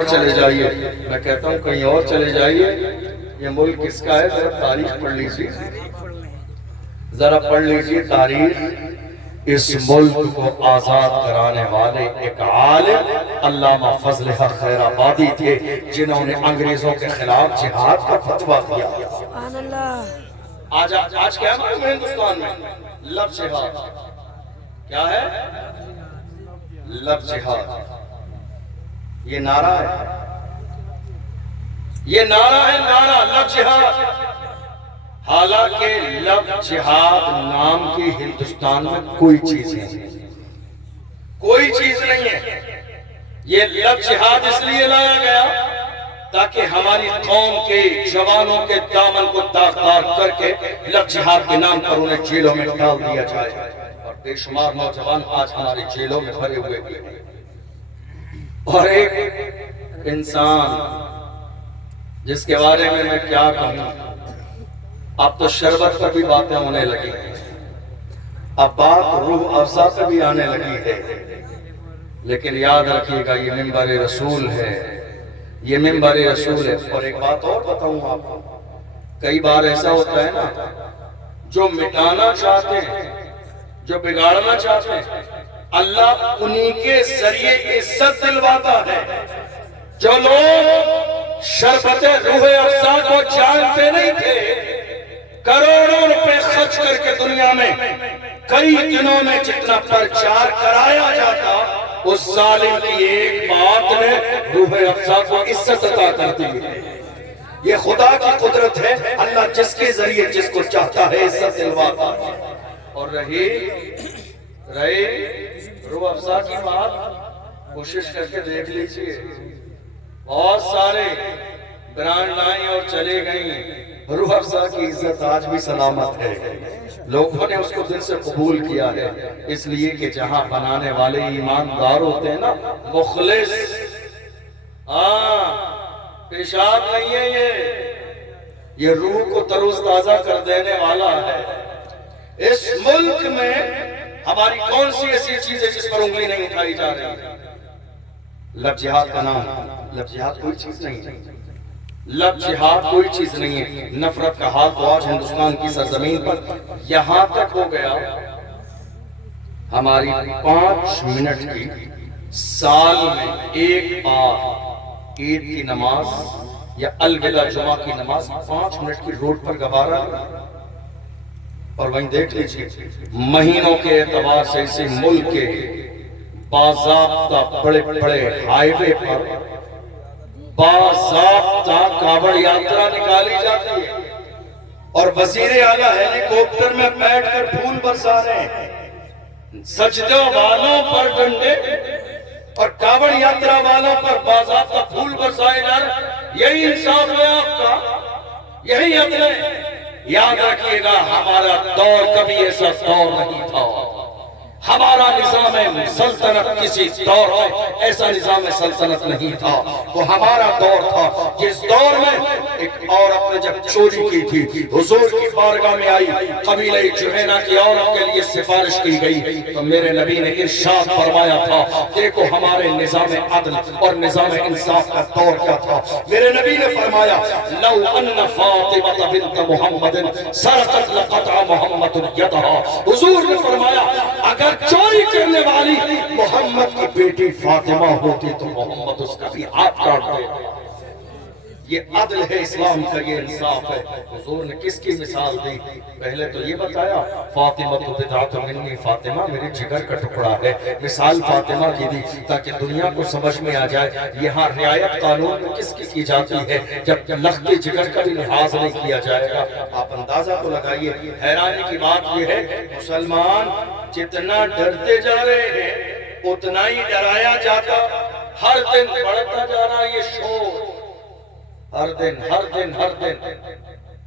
چلے جائیے، میں کہتا ہوں کہیں اور چلے جائیے، یہ ملک کس کا ہے؟ ذرا تاریخ پڑھ لیجیے، ذرا پڑھ لیجیے تاریخ۔ اس ملک کو آزاد کرانے والے ایک عالم علامہ فضل حق خیر آبادی تھے، جنہوں نے انگریزوں کے خلاف جہاد کا فتویٰ دیا۔ آج کیا ہے ہندوستان میں؟ لفظ جہاد کیا ہے؟ لفظ جہاد یہ نعرہ ہے، یہ نعرہ ہے، نعرہ لفظ جہاد۔ حالانکہ لفظ جہاد نام کی ہندوستان میں کوئی چیز نہیں، کوئی چیز نہیں ہے۔ یہ لفظ جہاد اس لیے لایا گیا تاکہ ہماری قوم کے جوانوں کے دامن کو داغدار کر کے لفظ جہاد کے نام پر انہیں جیلوں میں ڈال دیا جائے، اور بے شمار نوجوان آج ہماری جیلوں میں بھرے ہوئے ہیں۔ اور ایک انسان جس کے بارے میں کیا کہوں، اب تو شربت پر بھی باتیں ہونے لگی ہیں، اب بات روح افزا پہ بھی آنے لگی ہے، لیکن یاد رکھیے گا یہ منبر رسول ہے، یہ منبر رسول ہے۔ اور ایک بات اور بتاؤں آپ کو، کئی بار ایسا ہوتا ہے نا، جو مٹانا چاہتے ہیں، جو بگاڑنا چاہتے ہیں، اللہ انہی کے ذریعے عزت دلواتا ہے۔ جو لوگ شربت روح افزا کو جانتے نہیں تھے، کروڑوں روپے خرچ کر کے دنیا میں کئی دنوں میں جتنا پرچار کرایا جاتا، اس ظالم کی ایک بات نے روح افزا کو عزت عطا کرتی ہے۔ یہ خدا کی قدرت ہے، اللہ جس کے ذریعے جس کو چاہتا ہے عزت دلواتا ہے۔ اور رہی روح افزا کی بات، کوشش کر کے دیکھ لیجئے، بہت سارے برانڈ آئیں اور چلے گئیں، روح افزا کی عزت آج بھی سلامت ہے، لوگوں نے اس کو دل سے قبول کیا ہے، اس لیے کہ جہاں بنانے والے ایماندار ہوتے ہیں نا، مخلص، پیشاب نہیں ہے یہ روح کو تروز تازہ کر دینے والا ہے۔ اس ملک میں ہماری کون سی ایسی چیز ہے جس پر انگلی نہیں اٹھائی جا رہی؟ لفظ جہاد کا نام، لفظ جہاد کوئی چیز نہیں ہے، لفظ جہاد کوئی چیز نہیں ہے۔ نفرت کا حال تو آج ہندوستان کی سرزمین پر یہاں تک ہو گیا، ہماری 5 منٹ کی سال میں ایک بار عید کی نماز یا الوداع جمعہ کی نماز 5 منٹ کی روڈ پر گوارا، اور وہیں دیکھ لیجئے مہینوں کے اعتبار سے اسی ملک کے باضابطہ بڑے بڑے ہائی وے پر باضابطہ کانوڑ یاترا نکالی جاتی ہے، اور وزیر اعلیٰ ہیلی کاپٹر میں بیٹھ کر پھول برسا رہے ہیں، سجدوں والوں پر ڈنڈے اور کانوڑ یاترا والوں پر باضابطہ پھول برسائے جا رہے۔ یہی انصاف ہے آپ کا، یہی عدل ہے۔ یاد رکھیے گا ہمارا دور کبھی ایسا دور نہیں تھا، ہمارا نظام سلطنت کسی دور میں ایسا نظام سلطنت نہیں تھا، وہ ہمارا دور تھا جس دور میں ایک عورت نے جب چوری کی تھی، حضور کی بارگاہ میں آئی، قبیلہ جہینہ کی عورت کے لیے سفارش کی گئی، تو میرے نبی نے ارشاد فرمایا تھا، دیکھو ہمارے نظام عدل اور نظام انصاف کا دور کیا تھا۔ میرے نبی نے فرمایا لو ان فاطمہ بنت محمد سرقت لقطع محمد یدہا، حضور نے فرمایا اگر چوری کرنے والی محمد کی بیٹی فاطمہ ہوتی تو محمد اس کا بھی ہاتھ کاٹ دے۔ یہ عدل ہے اسلام کا، یہ انصاف ہے۔ حضور نے کس کی مثال دی؟ پہلے تو یہ بتایا فاطمہ تو بضعۃ منی، فاطمہ میرے جگر کا ٹکڑا ہے، مثال فاطمہ کی دی تاکہ دنیا کو سمجھ میں آ جائے یہاں رعایت قانون میں کس کی جاتی ہے جب لخت جگر کا بھی لحاظ نہیں کیا جائے گا۔ آپ اندازہ تو لگائیے، حیرانی کی بات یہ ہے مسلمان جتنا ڈرتے جا رہے ہیں اتنا ہی ڈرایا جاتا، ہر دن بڑھتا جا رہا یہ شور، ہر دن ہر دن ہر دن۔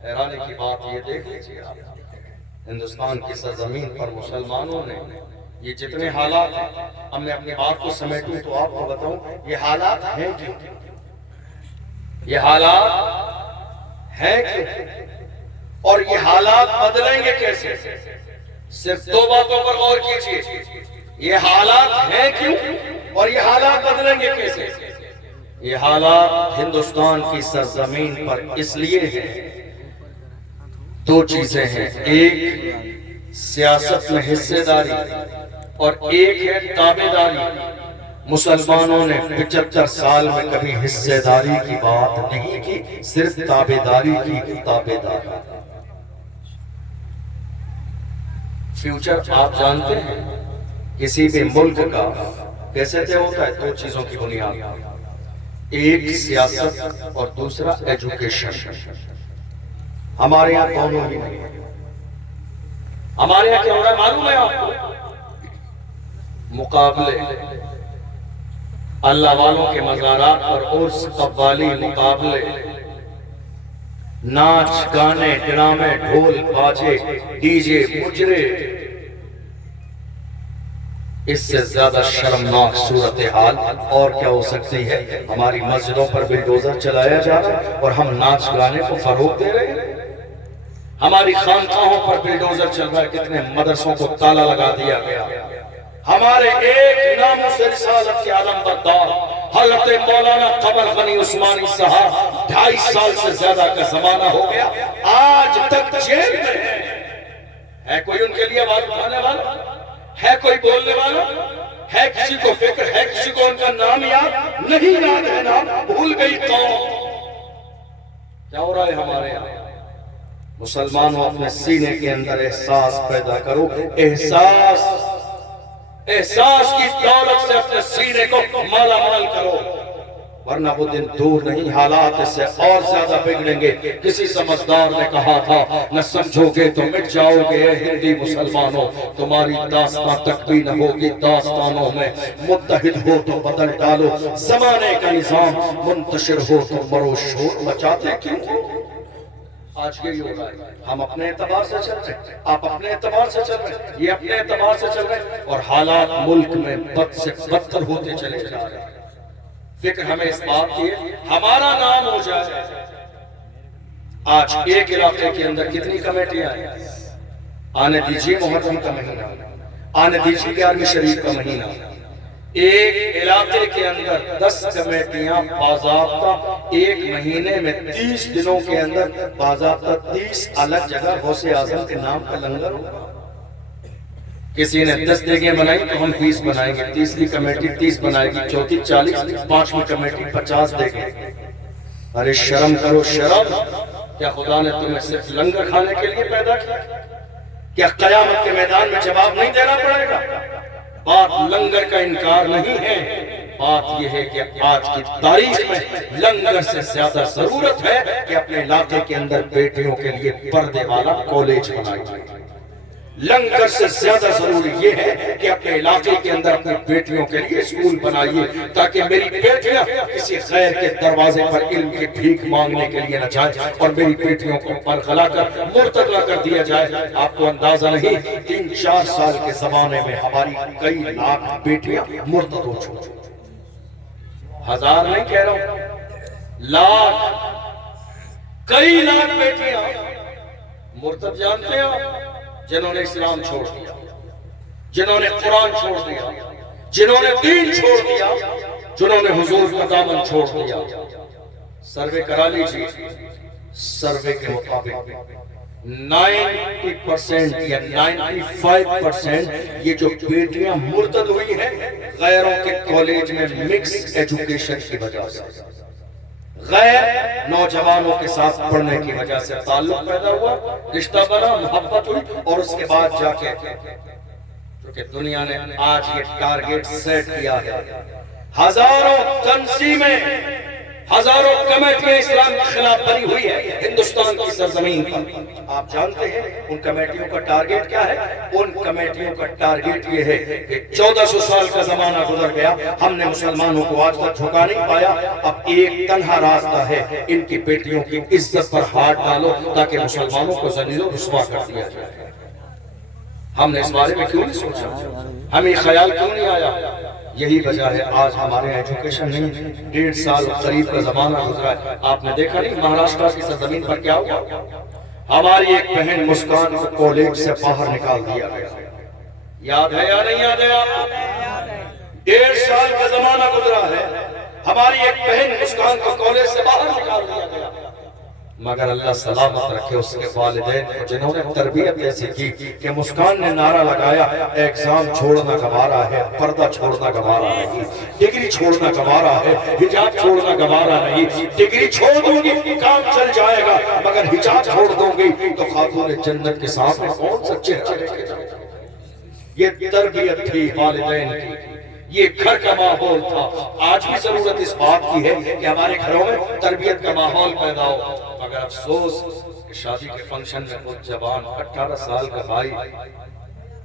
حیرانی کی بات یہ دیکھ لیجیے آپ، ہندوستان کی سرزمین پر مسلمانوں نے یہ جتنے حالات ہیں، اب میں اپنی بات کو سمیٹوں تو آپ کو بتاؤں یہ حالات ہیں کیوں، یہ حالات ہیں کیوں، اور یہ حالات بدلیں گے کیسے؟ صرف 2 باتوں پر غور کیجئے، یہ حالات ہیں کیوں اور یہ حالات بدلیں گے کیسے؟ یہ حالات ہندوستان کی سرزمین پر اس لیے ہیں، دو چیزیں ہیں، ایک سیاست میں حصے داری اور ایک ہے تابع داری۔ مسلمانوں نے 75 سال میں کبھی حصے داری کی بات نہیں کی، صرف تابع داری کی، تابع داری۔ فیوچر آپ جانتے ہیں کسی بھی ملک کا کیسے طے ہوتا ہے؟ دو چیزوں کی بنیاد، ایک سیاست اور دوسرا ایجوکیشن۔ ہمارے یہاں دونوں ہی نہیں ہے۔ ہمارے یہاں کیا ہو رہا ہے معلوم ہے آپ کو؟ مقابلے، اللہ والوں کے مزارات اور عرس قوالی مقابلے، ناچ گانے ڈرامے ڈھول باجے ڈی جے مجرے، اس سے زیادہ شرمناک صورتحال اور کیا ہو سکتی ہے؟ ہماری مسجدوں پر بلڈوزر چلایا جا رہا ہے اور ہم ناچ گانے کو فروغ دے رہے ہیں۔ ہماری خانقاہوں پر بلڈوزر چل رہا ہے، کتنے مدرسوں کو تالا لگا دیا گیا۔ ہمارے ایک ناموس رسالت کے علم بردار حضرت مولانا قمر غنی عثمانی صاحب 2.5 سال سے زیادہ کا زمانہ ہو گیا، آج تک جیل میں ہے کوئی ان کے لیے آواز اٹھانے والا؟ ہے کوئی بولنے والا؟ ہے کسی کو فکر؟ ہے کسی کو ان کا نام یاد؟ نہیں یاد ہے نام، بھول گئی قوم۔ کیا ہو رہا ہے ہمارے یہاں؟ مسلمانوں اپنے سینے کے اندر احساس پیدا کرو، احساس کی دولت سے اپنے سینے کو مالا مال کرو، ورنہ وہ دن دور نہیں، حالات اس سے اور زیادہ بگڑیں گے۔ کسی سمجھدار نے کہا تھا، نہ سمجھو گے تو مٹ جاؤ گے اے ہندی مسلمانوں، تمہاری داستان تک بھی نہ ہوگی داستانوں میں، متحد ہو تو بدل ڈالو زمانے کا نظام، منتشر ہو تو مرو شور مچاتے کیوں؟ آج یہی ہو رہا ہے، ہم اپنے اعتبار سے چل رہے ہیں، آپ اپنے اعتبار سے چل رہے ہیں، یہ اپنے اعتبار سے چل رہے ہیں، اور حالات ملک میں بد سے بدتر ہوتے چلے جا رہے ہیں۔ فکر ہمیں اس بات کی ہے ہمارا نام ہو جائے۔ آج ایک علاقے کے اندر کتنی کمیٹیاں ہیں؟ آنے دیجیے محرم کا مہینہ، آنے دیجیے 11ویں شریف کا مہینہ، ایک علاقے کے اندر 10 کمیٹیاں باضابطہ ایک مہینے میں 30 دنوں کے اندر باضابطہ 30 الگ جگہ غوث اعظم کے نام کا لنگر ہوگا۔ کسی نے 10 دیگیں بنائی تو ہم 20 بنائیں گے، تیسری کمیٹی 30 بنائے گی، چوتھی 40، پانچویں کمیٹی 50 دیگیں۔ ارے شرم کرو شرم! کیا خدا نے تمہیں صرف لنگر کھانے کے لیے پیدا کیا؟ کیا قیامت کے میدان میں جواب نہیں دینا پڑے گا؟ بات لنگر کا انکار نہیں ہے، بات یہ ہے کہ آج کی تاریخ میں لنگر سے زیادہ ضرورت ہے کہ اپنے علاقے کے اندر بیٹیوں کے لیے پردے والا کالج بنائی جائے۔ لنگر سے زیادہ ضروری یہ ہے کہ اپنے علاقے کے اندر اپنی بیٹیوں کے لیے اسکول بنائیے، تاکہ میری بیٹیاں کسی غیر کے دروازے پر علم کی بھیک مانگنے کے لیے نہ جائیں اور میری بیٹیوں کو برخلا کر مرتد نہ کر دیا جائے۔ آپ کو اندازہ نہیں، 3-4 سال کے زمانے میں ہماری کئی لاکھ بیٹیاں مرتد ہو چکی، ہزار نہیں کہہ رہا ہوں، لاکھ، کئی لاکھ بیٹیاں مرتد۔ جانتے ہیں آپ؟ جنہوں نے اسلام چھوڑ دیا، جنہوں نے قرآن چھوڑ دیا، جنہوں نے دین چھوڑ دیا، جنہوں نے حضور کا دامن چھوڑ دیا۔ سروے کرا لیجیے، سروے کے مطابق 90% یا 95% یہ جو بیٹیاں مرتد ہوئی ہیں غیروں کے کالج میں مکس ایجوکیشن کی وجہ سے، غیر نوجوانوں کے ساتھ پڑھنے کی وجہ سے تعلق پیدا ہوا، رشتہ بنا، محبت ہوئی، اور اس کے بعد جا کے کیونکہ دنیا نے آج یہ ٹارگیٹ سیٹ کیا ہے، ہزاروں تنظیمیں، ہزاروں کمیٹیاں اسلام کے خلاف بنی ہوئی ہے ہندوستان کی سرزمین پر۔ آپ جانتے ہیں ان کمیٹیوں کا ٹارگیٹ کیا ہے؟ ان کمیٹیوں کا ٹارگیٹ یہ ہے کہ 1400 سال کا زمانہ گزر گیا، ہم نے مسلمانوں کو آج تک جھکا نہیں پایا، اب ایک تنہا راستہ ہے، ان کی بیٹیوں کی عزت پر ہاتھ ڈالو تاکہ مسلمانوں کو ذلیل و رسوا کر دیا جائے۔ ہم نے اس بارے میں کیوں نہیں سوچا؟ ہمیں خیال کیوں نہیں آیا؟ یہی وجہ ہے آج ہمارے ایجوکیشن نہیں، 1.5 سال قریب کا زمانہ گزرا ہے۔ آپ نے دیکھا نہیں مہاراشٹر کی سرزمین پر کیا ہوا؟ ہماری ایک بہن مسکان کو کالج سے باہر نکال دیا گیا، یاد ہے یا نہیں یاد ہے آپ کو؟ 1.5 سال کا زمانہ گزرا ہے، ہماری ایک بہن مسکان کو کالج سے باہر نکال دیا گیا، مگر اللہ سلامت رکھے اس کے والدین کو جنہوں نے تربیت ایسی کی کہ مسکان نے نعرہ لگایا ایگزام چھوڑنا گوارا ہے، پردہ چھوڑنا گوارا نہیں، ڈگری چھوڑنا گوارا ہے، حجاب چھوڑنا گوارا نہیں، ڈگری چھوڑ دوں گی کام چل جائے گا مگر حجاب چھوڑ دوں گی تو خاتون جنت کے سامنے کون سا چہرہ لے جائے گا۔ یہ تربیت تھی والدین کی، یہ گھر کا ماحول تھا۔ آج بھی ضرورت اس بات کی ہے کہ ہمارے گھروں میں تربیت کا ماحول پیدا ہو، مگر افسوس کہ شادی کے فنکشن میں وہ جوان 18 سال کا بھائی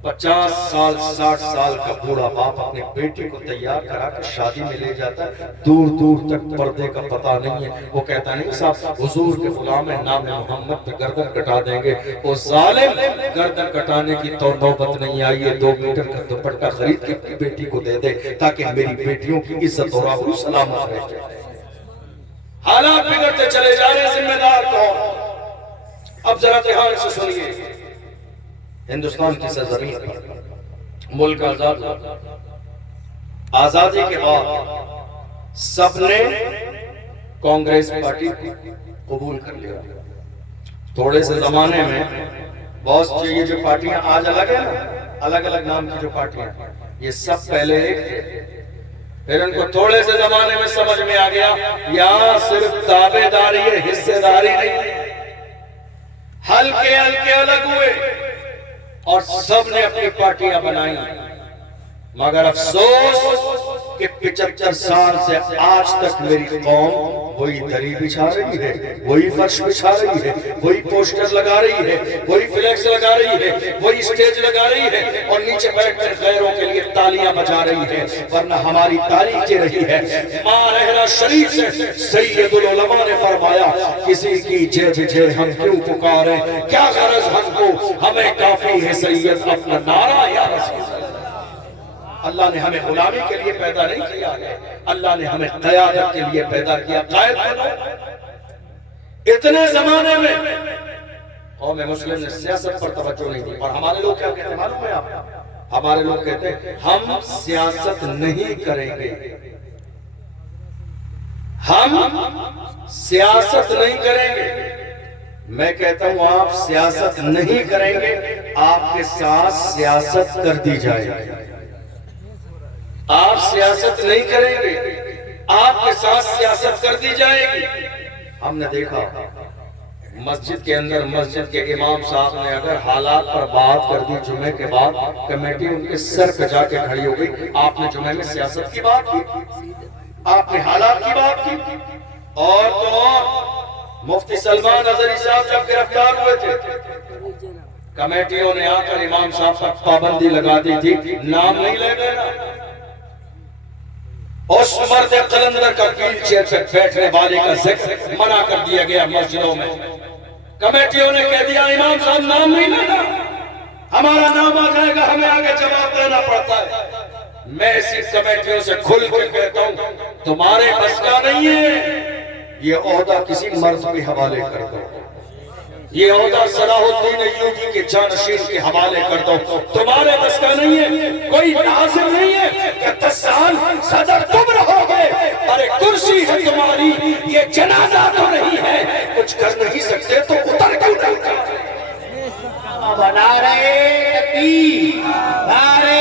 50 سال 60 سال کا بوڑھا باپ اپنی بیٹی کو تیار کرا کے شادی میں لے جاتا ہے، دور دور تک پردے کا پتہ نہیں ہے۔ وہ کہتا نہیں صاحب حضور کے غلام ہیں، نام محمد پہ گردن کٹا دیں گے۔ وہ ظالم گردن کٹانے کی تو نوبت نہیں آئی ہے، 2 میٹر کا دوپٹہ خرید کے اپنی بیٹی کو دے دے تاکہ میری بیٹیوں کی عزت اور آبرو سلامت رہ جائے۔ حالات بگڑتے چلے جا رہے، ذمہ دار کون؟ اب ذرا دھیان سے سنیے، ہندوستان کی سرزمین پر ملک آزاد ہوا، آزادی کے بعد سب نے کانگریس پارٹی قبول کر لیا۔ تھوڑے سے زمانے میں بہت سی یہ جو پارٹیاں آج الگ ہیں نا، الگ الگ نام کی جو پارٹیاں، یہ سب پہلے ایک تھے۔ پھر ان کو تھوڑے سے زمانے میں سمجھ میں آ گیا یہاں صرف تابع داری ہے، حصے داری نہیں۔ ہلکے ہلکے الگ ہوئے اور سب نے اپنی پارٹیاں بنائی، مگر افسوس کہ 75 سال سے آج تک میری قوم وہی دری بچھا رہی ہے، وہی فرش بچھا رہی ہے، وہی پوسٹر لگا رہی ہے، وہی فلیکس لگا رہی ہے، وہی سٹیج لگا رہی ہے اور نیچے بیٹھ کر غیروں کے لیے تالیاں بجا رہی ہے۔ ورنہ ہماری تاریخ یہ رہی ہے، ماں رحنا شریف سے سید العلماء نے فرمایا کسی کی جے ہم کیوں پکاریں، کیا غرض ہم کو، ہمیں کافی ہے سید اپنا نعرہ یا رسول اللہ۔ اللہ نے ہمیں غلامی کے لیے پیدا نہیں کیا ہے، اللہ نے ہمیں قیادت کے لیے پیدا کیا۔ قائد بنو۔ اتنے زمانے میں قوم مسلم نے سیاست پر توجہ نہیں دی، اور ہمارے لوگ کیا کہتے ہیں معلوم ہے آپ؟ ہمارے لوگ کہتے ہیں ہم سیاست نہیں کریں گے، ہم سیاست نہیں کریں گے۔ میں کہتا ہوں آپ سیاست نہیں کریں گے، آپ کے ساتھ سیاست کر دی جائے گی۔ آپ سیاست نہیں کریں گے، آپ کے ساتھ سیاست کر دی جائے گی۔ ہم نے دیکھا مسجد کے اندر مسجد کے امام صاحب نے اگر حالات پر بات کر دی جمعے کے بعد، کمیٹی ان کے سر پہ جا کے کھڑی ہو گئی۔ آپ نے جمعے میں سیاست کی بات کی، آپ نے حالات کی بات کی۔ اور تو اور مفتی سلمان اظہری صاحب جب گرفتار ہوئے تھے، کمیٹیوں نے آ کر امام صاحب پر پابندی لگا دی تھی، نام نہیں لے دینا۔ اس مرد قلندر کا ویل چیئر پہ بیٹھنے والے کا ذکر منع کر دیا گیا مسجدوں میں۔ کمیٹیوں نے کہہ دیا امام صاحب نام نہیں لینا، ہمارا نام آ جائے گا ہمیں آگے جواب دینا پڑتا ہے۔ میں اسی کمیٹیوں سے کھل کے کہتا ہوں تمہارے بس کا نہیں ہے، یہ عہدہ کسی مرد کے حوالے کر دو، یہ عہدہ صلاح الدین ایوبی کے جانشین کے حوالے کر دو، تمہارے بس کا نہیں ہے۔ کوئی ناظر نہیں ہے کہ 10 سال صدر تم رہو گے، ارے کرسی ہے تمہاری، یہ جنازہ تو نہیں ہے، کچھ کر نہیں سکتے تو اتر کیوں نہیں جاتے؟ نعرہ تکبیر، نعرہ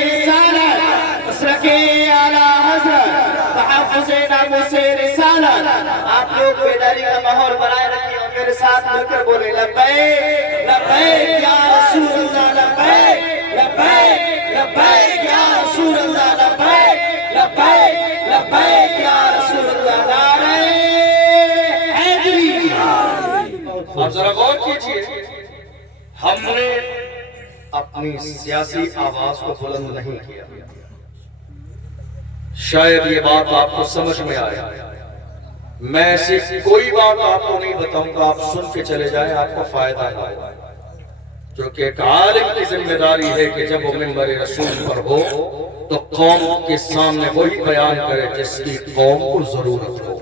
رسالت، مسلک اعلیٰ حضرت، تحفظ ناموس رسالت۔ آپ لوگ بیداری کا ماحول بنائے رکھیں اور میرے ساتھ مل کر بولیں لبیک لبیک یا رسول اللہ، لبیک لبیک لبیک یا رسول اللہ، لبیک لبیک لبیک یا رسول اللہ۔ نعرہ حیدری۔ آپ ذرا غور کیجئے، ہم نے اپنی سیاسی آواز کو بلند نہیں کیا۔ شاید یہ بات آپ کو سمجھ میں آئے، میں ایسی کوئی بات آپ کو نہیں بتاؤں گا، آپ سن کے چلے جائیں، آپ کو فائدہ ہے۔ جو کہ ایک عالم کی ذمہ داری ہے کہ جب وہ منبر رسول پر ہو تو قوم کے سامنے وہی بیان کرے جس کی قوم کو ضرورت ہو۔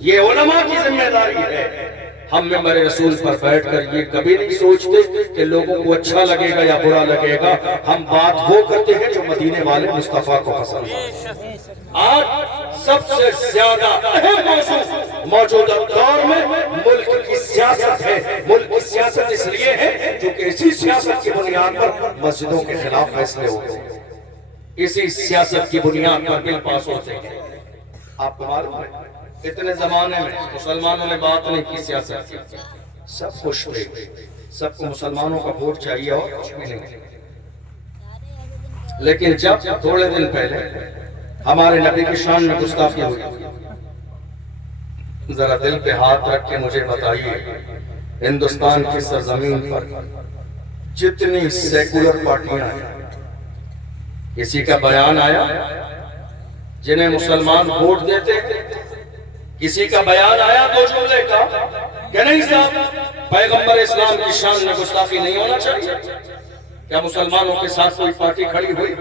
یہ علماء کی ذمہ داری ہے ہم ممبر رسول پر بیٹھ کر یہ کبھی نہیں سوچتے کہ لوگوں کو اچھا لگے گا یا برا لگے گا. ہم بات وہ کرتے ہیں جو مدینے والے مصطفیٰ کو پسند ہے. آج سب سے زیادہ اہم موضوع موجودہ دور میں ملک کی سیاست ہے. ملک کی سیاست اس لیے ہے جو کہ اسی سیاست کی بنیاد پر مسجدوں کے خلاف فیصلے ہوتے ہیں, اسی سیاست کی بنیاد پر بل پاس ہوتے ہیں. آپ کو معلوم ہے اتنے زمانے میں مسلمانوں نے بات نہیں کی سیاست کی, سب خوش تھے, سب کو مسلمانوں کا ووٹ چاہیے اور کچھ بھی نہیں. لیکن جب تھوڑے دن پہلے ہمارے نبی کی شان میں گستاخی ہوئی, ذرا دل پہ ہاتھ رکھ کے مجھے بتائیے ہندوستان کی سرزمین پر جتنی سیکولر پارٹیاں ہیں, کسی کا بیان آیا جنہیں مسلمان ووٹ دیتے, کسی کا بیان آیا دو جملے کا کہ نہیں صاحب پیغمبر اسلام کی شان میں گستاخی نہیں ہونا چاہیے؟ کیا مسلمانوں کے ساتھ کوئی پارٹی کھڑی ہوئی,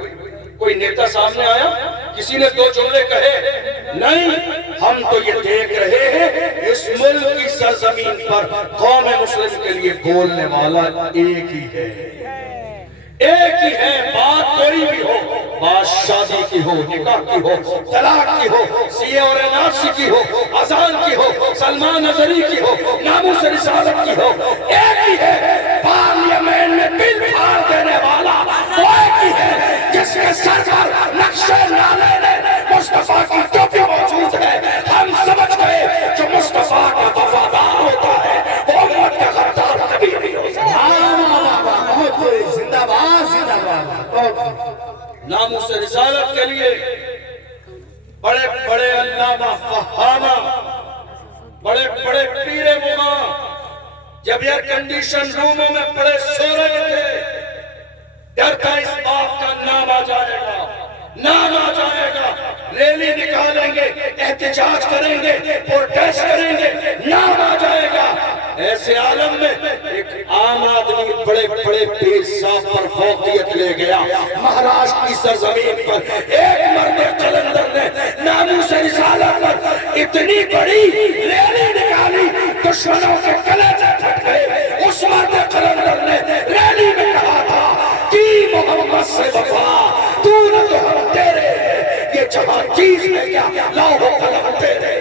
کوئی نیتا سامنے آیا, کسی نے دو جملے کہے؟ نہیں. ہم تو یہ دیکھ رہے ہیں اس ملک کی سرزمین پر قوم مسلم کے لیے بولنے والا ایک ہی ہے, ایک ہی ہے. بات کوئی بھی ہو, بات شادی کی ہو, نکاح کی ہو, طلاق کی ہو, سی اور نافسی کی ہو, اذان کی ہو, سلمان نظری کی ہو, ناموس رسالت کی ہو, ایک ہی ہے. پارلیمنٹ میں بل پھاڑ دینے والا وہ ایک ہی ہے جس کے سر پر نقشے نالے میں مصطفیٰ کی ٹوپی موجود ہے. ہم سمجھ گئے جو مصطفیٰ کا وفادار ہوتا ہے وہ امت کا غدار کبھی نہیں ہو سکتا. زندہ باد, زندہ باد. ناموس رسالت کے لیے بڑے بڑے علامہ فہامہ, بڑے بڑے پیر مغاں جب ایئر کنڈیشن روموں میں پڑے سو رہے تھے, ڈر تھا اس بات کا نام آ جائے گا, نام آ جائے گا, ریلی نکالیں گے, احتجاج کریں گے, پروٹیسٹ کریں گے, نام آ جائے گا. ایسے عالم میں ایک عام آدمی بڑے بڑے پیر صاحب پر فوقیت لے گیا. مہاراشٹر کی سرزمین پر ایک مرد قلندر نے ناموس رسالت پر اتنی بڑی ریلی نکالی دشمنوں کے کلیجے پھٹ گئے. اس مرد قلندر نے ریلی میں کہا تھا کہ محمد سے وفا تو نہ تو ہم تیرے, یہ جہاں چیز میں کیا لوح و قلم تیرے.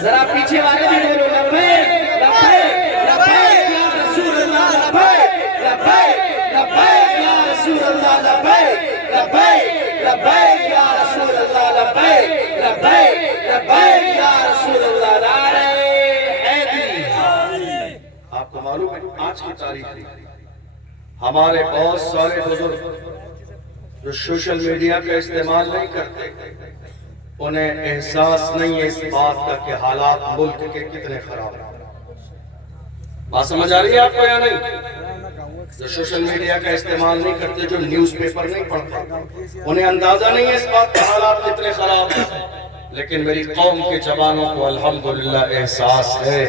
ذرا پیچھے والے بھی بولو لبیک لبیک لبیک یا رسول اللہ, لبیک لبیک لبیک یا رسول اللہ, لبیک لبیک لبیک یا رسول اللہ, لبیک لبیک لبیک یا رسول اللہ. نعرہ حیدری. آپ کو معلوم ہے آج کی تاریخ میں ہمارے بہت سارے بزرگ جو سوشل میڈیا کا استعمال نہیں کرتے, انہیں احساس نہیں ہے اس بات کا کہ حالات ملک کے کتنے خراب ہیں. بات سمجھ آ رہی ہے آپ کو یا نہیں؟ جو سوشل میڈیا کا استعمال نہیں کرتے, جو نیوز پیپر نہیں پڑھتے, انہیں اندازہ نہیں ہے اس بات کا حالات کتنے خراب ہیں. لیکن میری قوم کے جوانوں کو الحمدللہ احساس ہے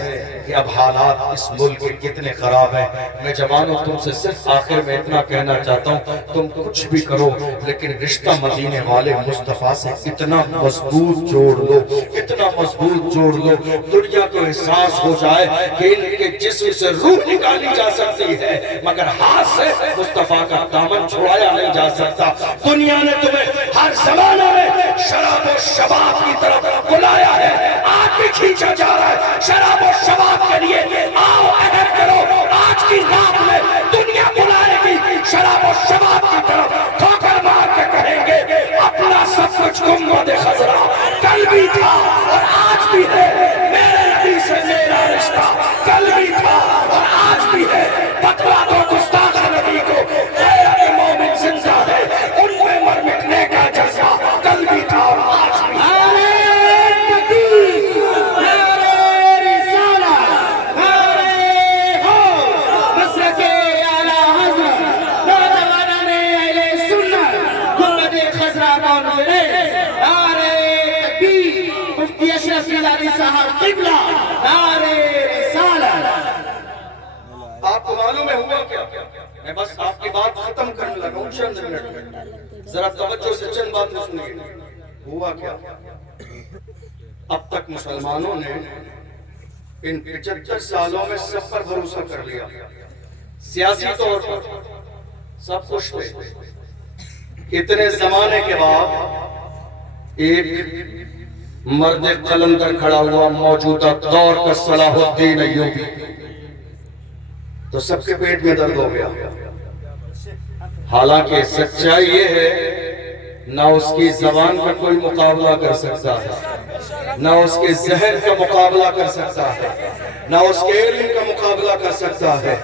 کہ اب حالات اس ملک کے کتنے خراب ہیں. میں جوانوں تم سے صرف آخر میں اتنا کہنا چاہتا ہوں, تم کچھ بھی کرو لیکن رشتہ مدینے والے مصطفیٰ سے اتنا مضبوط جوڑ لو, اتنا مضبوط جوڑ لو, دنیا کو احساس ہو جائے کہ ان کے جسم سے روح نکالی جا سکتی ہے مگر ہاتھ سے مصطفیٰ کا دامن چھڑایا نہیں جا سکتا. دنیا نے تمہیں ہر زمانے میں شراب و شباب کی طرف بلایا ہے, آج بھی کھینچا جا رہا ہے شراب و شباب کے لیے. آؤ عہد کرو, آج کی رات میں دنیا بلائے گی شراب و شباب کی طرف. ٹھوکر مار کے کہیں گے اپنا سب کچھ گنبد خضرا کل بھی تھا اور آج بھی ہے, میرے نبی سے میرا رشتہ کل بھی تھا اور آج بھی ہے. بتلا دو گستاخ نبی کو غیرت مومن زندہ ہے, ان میں مر مٹنے کا جذبہ کل بھی تھا اور آج بھی. آپ کو معلوم ہے ہوا کیا؟ میں بس آپ کی بات ختم کرنے لگا ہوں, چند منٹ ذرا توجہ سے چند باتیں سنیے. ہوا کیا؟ اب تک مسلمانوں نے ان 75 سالوں میں سب پر بھروسہ کر لیا. سیاسی طور پر سب خوش تھے. اتنے زمانے کے بعد ایک مرد قلندر کھڑا ہوا موجودہ دور کا صلاح الدین ایوبی. تو سب کے پیٹ میں درد ہو گیا. حالانکہ سچائی یہ ہے نہ اس کی زبان کا کوئی مقابلہ کر سکتا ہے، نہ اس کے ذہن کا مقابلہ کر سکتا ہے، نہ اس کے علم کا مقابلہ کر سکتا ہے،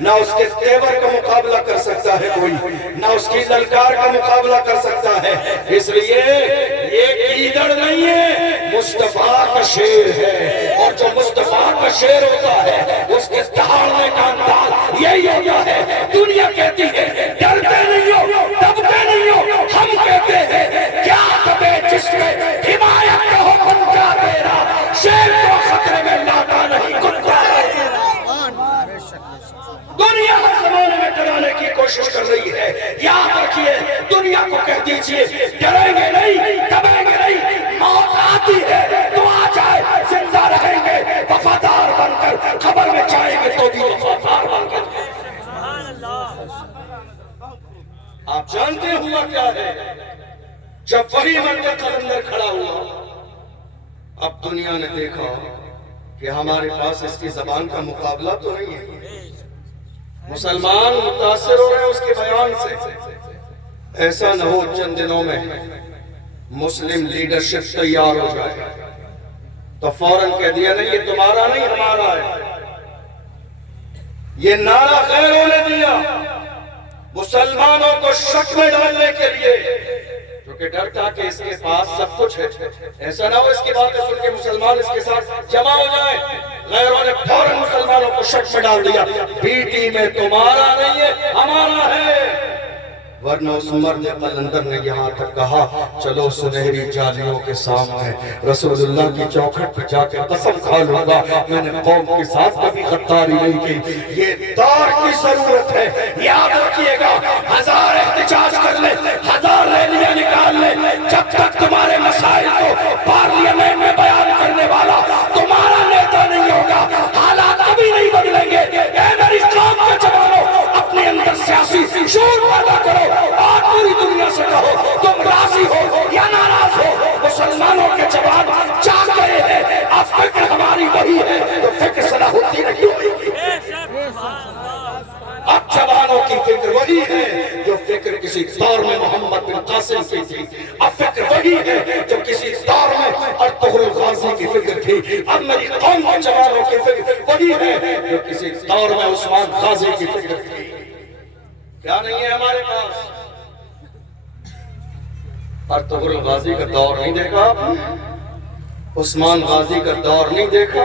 نہ اس کے تیور کا مقابلہ کر سکتا ہے کوئی، نہ اس کی للکار کا مقابلہ کر سکتا ہے. اس لیے یہ گیدڑ نہیں ہے، مصطفیٰ کا شیر ہے. اور جو مصطفیٰ کا شیر ہوتا ہے اس کے دہاڑنے کا انداز یہی ہوتا ہے. دنیا کہتی ہے ڈرتے نہیں ہو، دبتے نہیں ہو. ہم کہتے ہیں کیا دبے جس میں حمایت کا حکم کیا تیرا، شیر کو خطرے میں لاتا نہیں کتا. دنیا ہر زمانے میں ڈرانے کی کوشش کر رہی ہے. یاد رکھیے دنیا کو کہہ دیجئے ڈریں گے نہیں، دبیں گے نہیں. موت آتی ہے تو آ جائے، زندہ رہیں گے وفادار بن کر، قبر میں جائیں گے تو بھی وفادار بن کر. آپ جانتے ہوا کیا ہے؟ جب وہی مرد قلندر کھڑا ہوا، اب دنیا نے دیکھا کہ ہمارے پاس اس کی زبان کا مقابلہ تو نہیں ہے. مسلمان متاثر ہو رہے ہیں اس کے بیان سے. ایسا نہ ہو چند دنوں میں مسلم لیڈرشپ تیار ہو جائے تو فوراً کہہ دیا نہیں یہ تمہارا نہیں ہمارا ہے. یہ نعرہ غیروں نے دیا مسلمانوں کو شک میں ڈالنے کے لیے، کیونکہ ڈر تھا کہ اس کے پاس سب کچھ ہے. ایسا نہ ہو اس کی باتیں سن کے مسلمان اس کے ساتھ جمع ہو جائیں. غیروں نے فوراً مسلمانوں کو شک میں ڈال دیا، پی ٹی میں تمہارا نہیں ہے ہمارا ہے. ورنہ اس مرد قلندر نے یہاں تک کہا چلو سنہری جالیوں کے سامنے رسول اللہ کی چوکھٹ پہ جا کے قسم کھا لوں گا میں نے قوم کے ساتھ کبھی غداری نہیں کی. یہ دور کی ضرورت ہے. یاد رکھیے گا 1000 احتجاج کر لے، 1000 ریلیاں نکال لے، جب تک تمہارے مسائل کو پارلیمنٹ میں بیان کرنے والا تمہارا نیتا نہیں ہوگا حالات کبھی نہیں بدلیں گے. اے میری قوم کے جوانوں، اپنے اندر سیاسی شعور پیدا کرو اور پوری دنیا سے کہو تم راضی ہو یا ناراض ہو. مسلمانوں کے جوان جاگ گئے ہیں. اب فکر ہماری وہی ہے تو فکر صلاح الدین ایوبی کی. اب جوانوں کی فکر وہی ہے جو فکر کسی دور میں محمد بن قاسم کی تھی. اب فکر وہی ہے جو کسی دور میں ارطغرل غازی کی فکر تھی. اب میری قوم کے جوانوں کی فکر وہی ہے جو کسی دور میں عثمان غازی کی فکر تھی. کیا نہیں ہے ہمارے پاس؟ ارطغرل غازی کا دور نہیں دیکھا، عثمان غازی کا دور نہیں دیکھا،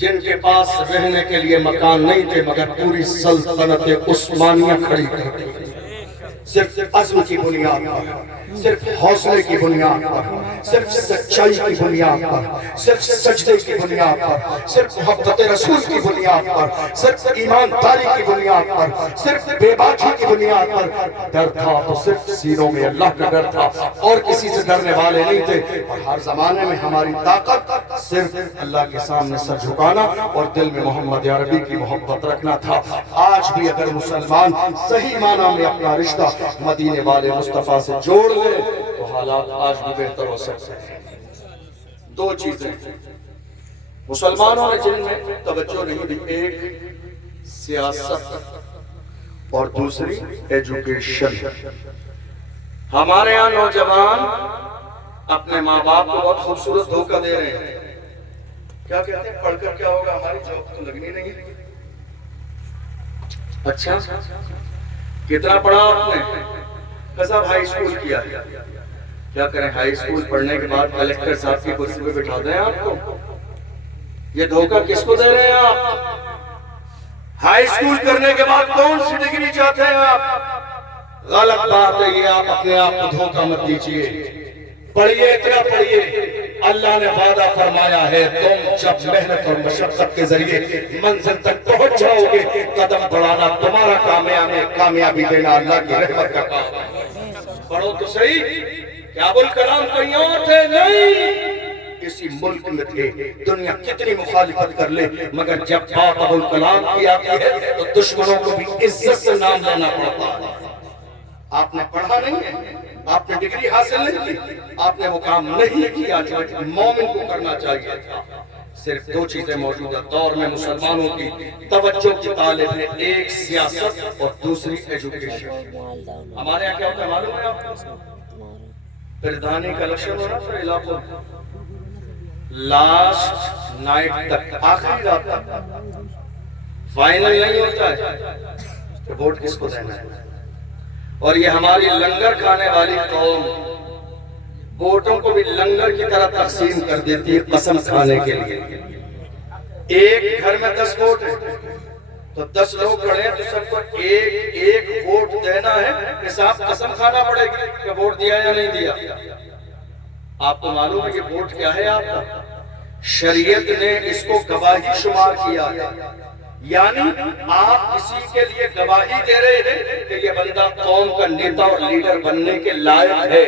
جن کے پاس رہنے کے لیے مکان نہیں تھے مگر پوری سلطنت عثمانیہ کھڑی تھی. صرف عزم کی بنیاد پر، صرف حوصلے کی بنیاد پر، صرف سچائی کی بنیاد پر، صرف سجدے کی بنیاد پر، صرف محبت رسول کی بنیاد پر، صرف ایمانداری کی بنیاد پر، صرف بے باکی کی بنیاد پر. ڈر تھا تو صرف سینوں میں اللہ کا ڈر تھا اور کسی سے ڈرنے والے نہیں تھے. اور ہر زمانے میں ہماری طاقت صرف اللہ کے سامنے سر جھکانا اور دل میں محمد عربی کی محبت رکھنا تھا. آج بھی اگر مسلمان صحیح معنی میں اپنا رشتہ مدینے والے مصطفیٰ سے جوڑ لے تو حالات آج بھی بہتر ہو سکتے ہیں. 2 چیزیں مسلمانوں نے جن میں توجہ نہیں دی، ایک سیاست اور دوسری ایجوکیشن. ہمارے ہاں نوجوان اپنے ماں باپ کو بہت خوبصورت دھوکہ دے رہے ہیں. کیا کہتے ہیں پڑھ کر کیا ہوگا، ہماری جاب تو لگنی نہیں ہے. اچھا کتنا پڑھا آپ نے؟ صاحب ہائی اسکول کیا ہے. کیا کریں ہائی اسکول پڑھنے کے بعد کلیکٹر صاحب کی کرسی پہ بٹھا دیں آپ کو؟ یہ دھوکہ کس کو دے رہے ہیں آپ؟ ہائی اسکول کرنے کے بعد کون سی ڈگری چاہتے ہیں آپ؟ غلط بات ہے یہ. آپ اپنے آپ کو دھوکہ مت دیجیے. پڑھیے، اتنا پڑھیے اللہ نے وعدہ فرمایا ہے تم جب محنت اور مشقت کے ذریعے منزل تک پہنچ جاؤ گے، قدم بڑھانا تمہارا کامیابی دینا اللہ کی رحمت کا کام ہے۔ پڑھو تو صحیح، کیا ابوالکلام کہیں اور تھے؟ نہیں، اسی ملک میں تھے۔ دنیا کتنی مخالفت کر لے مگر جب بات ابوالکلام کی آتی ہے تو دشمنوں کو بھی عزت سے نام لینا پڑتا ہے۔ آپ نے پڑھا نہیں ہے، آپ نے ڈگری حاصل نہیں کی، آپ نے وہ کام نہیں کیا جو ایک مومن کو کرنا چاہیے تھا۔ صرف دو چیزیں موجودہ دور میں مسلمانوں کی توجہ کی طالب ہے، ایک سیاست اور دوسری ایجوکیشن۔ ہمارے یہاں کیا ہوتا ہے معلوم ہے آپ کو؟ پردھانی کا الیکشن ہونا پھر علاقوں لاسٹ نائٹ تک، آخری رات تک فائنل نہیں ہوتا ہے کہ ووٹ کس کو دینا ہے۔ اور یہ ہماری لنگر کھانے والی قوم ووٹوں کو بھی لنگر کی طرح تقسیم کر دیتی ہے قسم کھانے کے لیے۔ ایک گھر میں 10 ووٹ ہے تو 10 لوگ کھڑے ہیں تو سب کو ایک ووٹ دینا ہے، حساب قسم کھانا پڑے گی کہ ووٹ دیا یا نہیں دیا۔ آپ کو معلوم ہے کہ ووٹ کیا ہے آپ کا؟ شریعت نے اس کو گواہی شمار کیا ہے، یعنی آپ کسی کے لیے گواہی دے رہے ہیں کہ یہ بندہ قوم کا نیتا اور لیڈر بننے کے لائق ہے،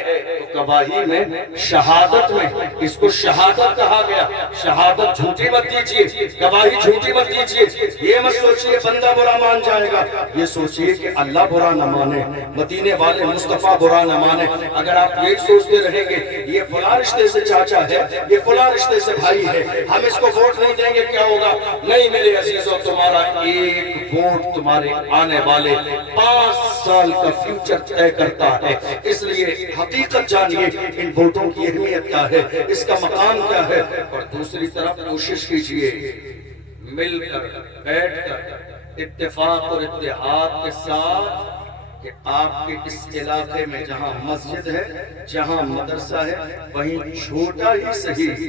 تو گواہی میں شہادت میں اس کو شہادت کہا گیا۔ شہادت جھوٹی مت دیجیے، گواہی جھوٹی مت دیجیے۔ یہ مت سوچیے بندہ برا مان جائے گا، یہ سوچیے کہ اللہ برا نہ مانے، مدینے والے مصطفیٰ برا نہ مانے۔ اگر آپ یہی سوچتے رہیں گے یہ فلاں رشتے سے چاچا ہے، یہ فلاں رشتے سے بھائی ہے، ہم اس کو ووٹ نہیں دیں گے کیا ہوگا؟ نہیں میرے عزیزوں، تمہارا ایک ووٹ تمہارے آنے والے 5 سال کا فیوچر طے کرتا ہے۔ اس لیے حقیقت جانیے ان ووٹوں کی اہمیت کیا ہے، اس کا مقام کیا ہے۔ اور دوسری طرف کوشش کیجئے مل کر بیٹھ کر اتفاق اور اتحاد کے ساتھ کہ آپ کے اس علاقے میں جہاں مسجد ہے، جہاں مدرسہ ہے، وہیں چھوٹا ہی صحیح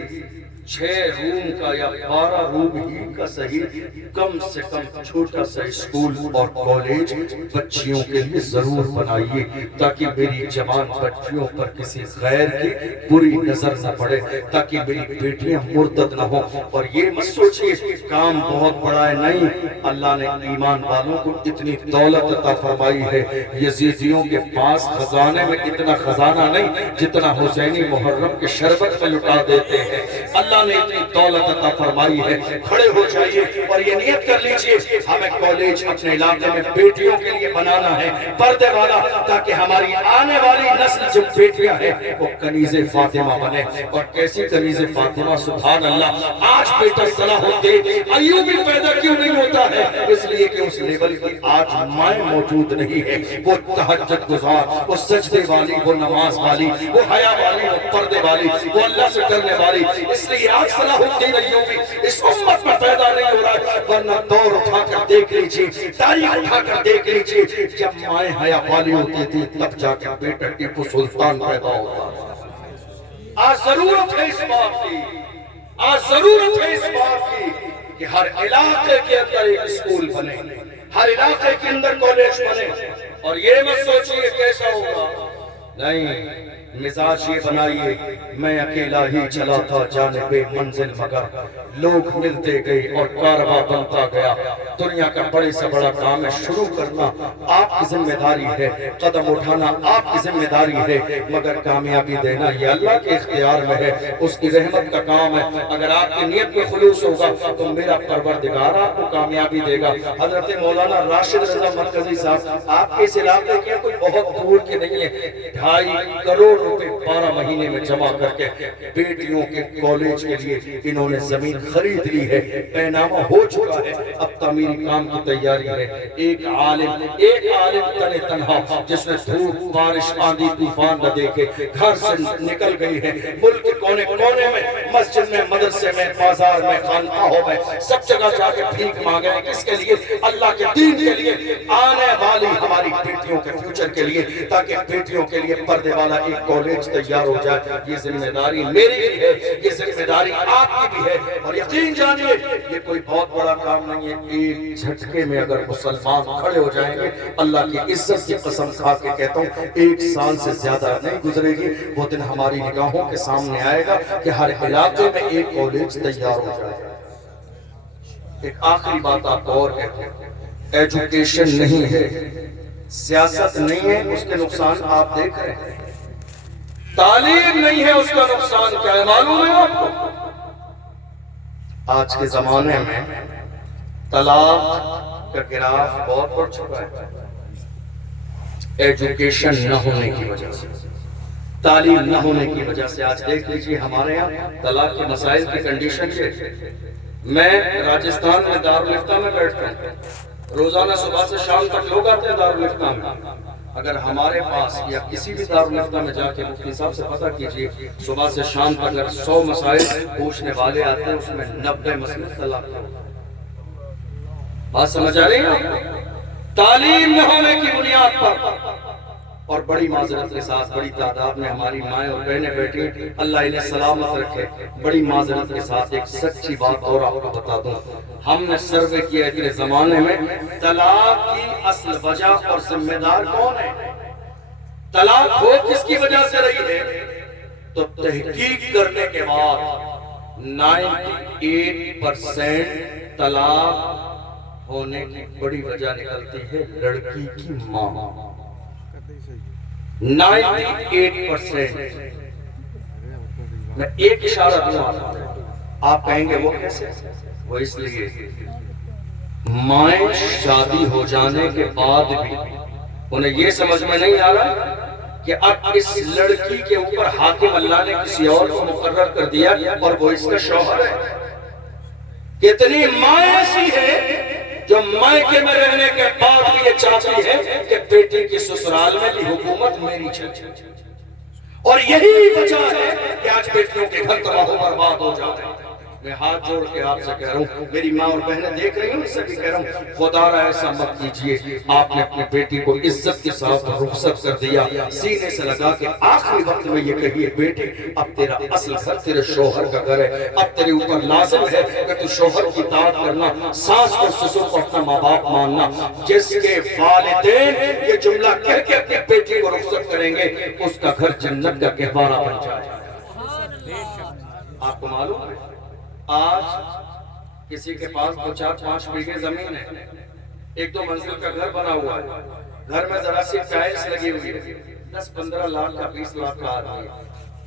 6 روم کا یا 12 روم ہی کا صحیح کم سے کم چھوٹا سا اسکول اور کالج بچیوں کے لیے ضرور بنائیے، تاکہ میری جوان بچیوں پر کسی غیر کی بری نظر نہ پڑے، تاکہ میری بیٹیاں مرتد نہ ہوں۔ اور یہ مت سوچیے کام بہت بڑا ہے، نہیں، اللہ نے ایمان والوں کو اتنی دولت عطا فرمائی ہے۔ یزیدیوں کے پاس خزانے میں اتنا خزانہ نہیں جتنا حسینی محرم کے شربت میں لٹا دیتے ہیں۔ اللہ نے اتنی دولت عطا فرمائی ہے۔ کھڑے ہو جائیے اور یہ نیت کر لیجئے ہمیں کالج اپنے علاقے میں بیٹیوں کے لیے بنانا ہے، پردے والا، تاکہ ہماری آنے والی نسل جو بیٹیاں ہیں وہ کنیز فاطمہ بنے۔ اور کیسی کنیز فاطمہ؟ سبحان اللہ! آج بیٹا صلاح الدین ایوبی پیدا کیوں نہیں ہوتا ہے؟ اس لیے کہ اس لیول کی آج مائیں موجود نہیں ہے، وہ تہجد گزار، وہ سجدے والی، وہ نماز والی، وہ حیا والی، وہ پردے والی، وہ اللہ سے ڈرنے والی۔ اس لیے آج صلاح الدین ایوبی اس امت میں پیدا نہیں ہو رہا ہے، ورنہ دور اٹھا کر دیکھ لیجئے، تاریخ اٹھا کر دیکھ لیجئے، جب مائیں حیا والی ہوتی تھی تب جا کے بیٹا ٹیپو سلطان پیدا ہوتا ہے۔ آج ضرورت ہے اس بات کی، آج ضرورت ہے اس بات کی کہ ہر علاقے کے اندر ایک اسکول بنے، ہر علاقے کے اندر کالج بنے۔ اور یہ مت سوچیے کیسا ہوگا، نہیں، مزاج یہ بنائیے میں اکیلا ہی چلا تھا جانب منزل مگر لوگ ملتے گئے اور کارواں بنتا گیا۔ دنیا کا بڑے سے بڑا کام ہے، شروع کرنا آپ کی ذمہ داری ہے، قدم اٹھانا آپ کی ذمہ داری ہے، مگر کامیابی دینا یہ اللہ کے اختیار میں ہے، اس کی رحمت کا کام ہے۔ اگر آپ کی نیت میں خلوص ہوگا تو میرا پروردگار آپ کو کامیابی دے گا۔ حضرت مولانا راشد رضا مرکزی صاحب آپ کے اس علاقے کے کوئی بہت دور کے نہیں ہے، 2.5 کروڑ روپے 12 مہینے میں جمع کر کے بیٹیوں کے کالج کے لیے انہوں نے زمین خرید لی ہے، اعلانہ ہو چکا ہے، اب تعمیری کام کی تیاری ہے۔ ایک عالم تنے تنہا جس نے دھوپ بارش آندھی طوفان نہ دیکھے گھر سے نکل گئی ہے، ملک کے کونے کونے میں، مسجد میں، مدرسے میں، بازار میں، خانقاہوں میں، سب جگہ جا کے بھیک مانگے۔ کس کے لیے؟ اللہ کے دین کے لیے۔ آنے والی ہماری بیٹیوں کے فیوچر کے لیے، تاکہ بیٹیوں کے لیے پردے والا ایک کالج تیار ہو جائے۔ یہ ذمہ داری میری بھی ہے، یہ ذمہ داری آپ کی بھی ہے، اور یقین جانیے یہ کوئی بہت بڑا کام نہیں ہے۔ ایک جھٹکے میں اگر مسلمان کھڑے ہو جائیں گے، اللہ کی عزت کی قسم کھا کے کہتا ہوں 1 سال سے زیادہ نہیں گزرے گی، وہ دن ہماری نگاہوں کے سامنے آئے گا کہ ہر علاقے میں ایک کالج تیار ہو جائے گا۔ ایک آخری بات آپ کو اور کہتے ہیں، ایجوکیشن نہیں ہے، سیاست نہیں ہے، اس کے نقصان آپ دیکھ رہے ہیں۔ تعلیم نہیں ہے، اس کا نقصان کیا ہے معلوم ہے آپ کو؟ آج کے زمانے میں طلاق کا گراف بہت بڑھ چکا ہے، ایجوکیشن نہ ہونے کی وجہ سے، تعلیم نہ ہونے کی وجہ سے۔ آج دیکھ لیجئے ہمارے یہاں طلاق کے مسائل کی کنڈیشن یہ، میں راجستھان میں دارالفتہ میں بیٹھتا ہوں، روزانہ صبح سے شام تک لوگ آتے ہیں دارالفتہ میں۔ اگر ہمارے پاس یا کسی بھی دارالفتہ میں جا کے مفتی صاحب سے پتہ کیجئے، صبح سے شام تک اگر 100 مسائل پوچھنے والے آتے ہیں، اس میں 90 مسئلے طلاق کے۔ بات سمجھ آ رہی ہے؟ تعلیم نہ ہونے کی بنیاد پر، اور بڑی معذرت کے ساتھ بڑی تعداد میں ہماری مائیں اور بہنیں بیٹھی، اللہ انہیں سلامت رکھے، بڑی معذرت کے ساتھ ایک سچی بات اور آپ کو بتا دوں، ہم نے سروے کیا اتنے زمانے میں طلاق کی اصل وجہ اور ذمہ دار کون ہے، طلاق ہو کس کی وجہ سے رہی ہے، تو تحقیق کرنے کے بعد 98% طلاق ہونے کی بڑی وجہ نکلتی ہے لڑکی کی ماں۔ 98%۔ میں ایک اشارہ دوں آپ کہیں گے وہ کیسے؟ وہ اس لیے مائیں شادی ہو جانے کے بعد بھی انہیں یہ سمجھ میں نہیں آ رہا کہ اب اس لڑکی کے اوپر حاکم اللہ نے کسی اور کو مقرر کر دیا اور وہ اس کا شوہر ہے۔ کتنی مائیں ایسی ہیں جو مائکے میں رہنے کے بعد بھی یہ چاہتی ہے کہ بیٹی کی سسرال میں بھی حکومت میری چلے، اور یہی وجہ ہے کہ آج بیٹیوں کے گھر تباہ و برباد ہو جاتے ہیں۔ میں ہاتھ جوڑ کے آپ سے کہہ رہا ہوں، میری ماں اور بہنیں دیکھ رہی ہوں، اس سے بھی کہہ رہا ہوں، خدا را ایسا مت کیجئے۔ آپ نے اپنی بیٹی کو عزت کے ساتھ رخصت کر دیا، سینے سے لگا کے آخری وقت میں یہ کہیے بیٹی اب تیرا اصل گھر تیرے شوہر کا گھر ہے، اب تیرے اوپر لازم ہے کہ تو شوہر کی اطاعت کرنا، ساس اور سسر کو اپنا ماں باپ ماننا۔ جس کے والدین یہ جملہ کہہ کے اپنی بیٹی کو رخصت کریں گے، اس کا گھر جنت کا گہوارہ بن جائے گا۔ آپ کو معلوم ہے آج کسی کے پاس 2-4-5 بیگھے زمین ہے، 1-2 منزل کا گھر بنا ہوا ہے، گھر میں ذرا سی ٹائلز لگی ہوئی ہے، 10-15 لاکھ کا 20 لاکھ کا آدمی،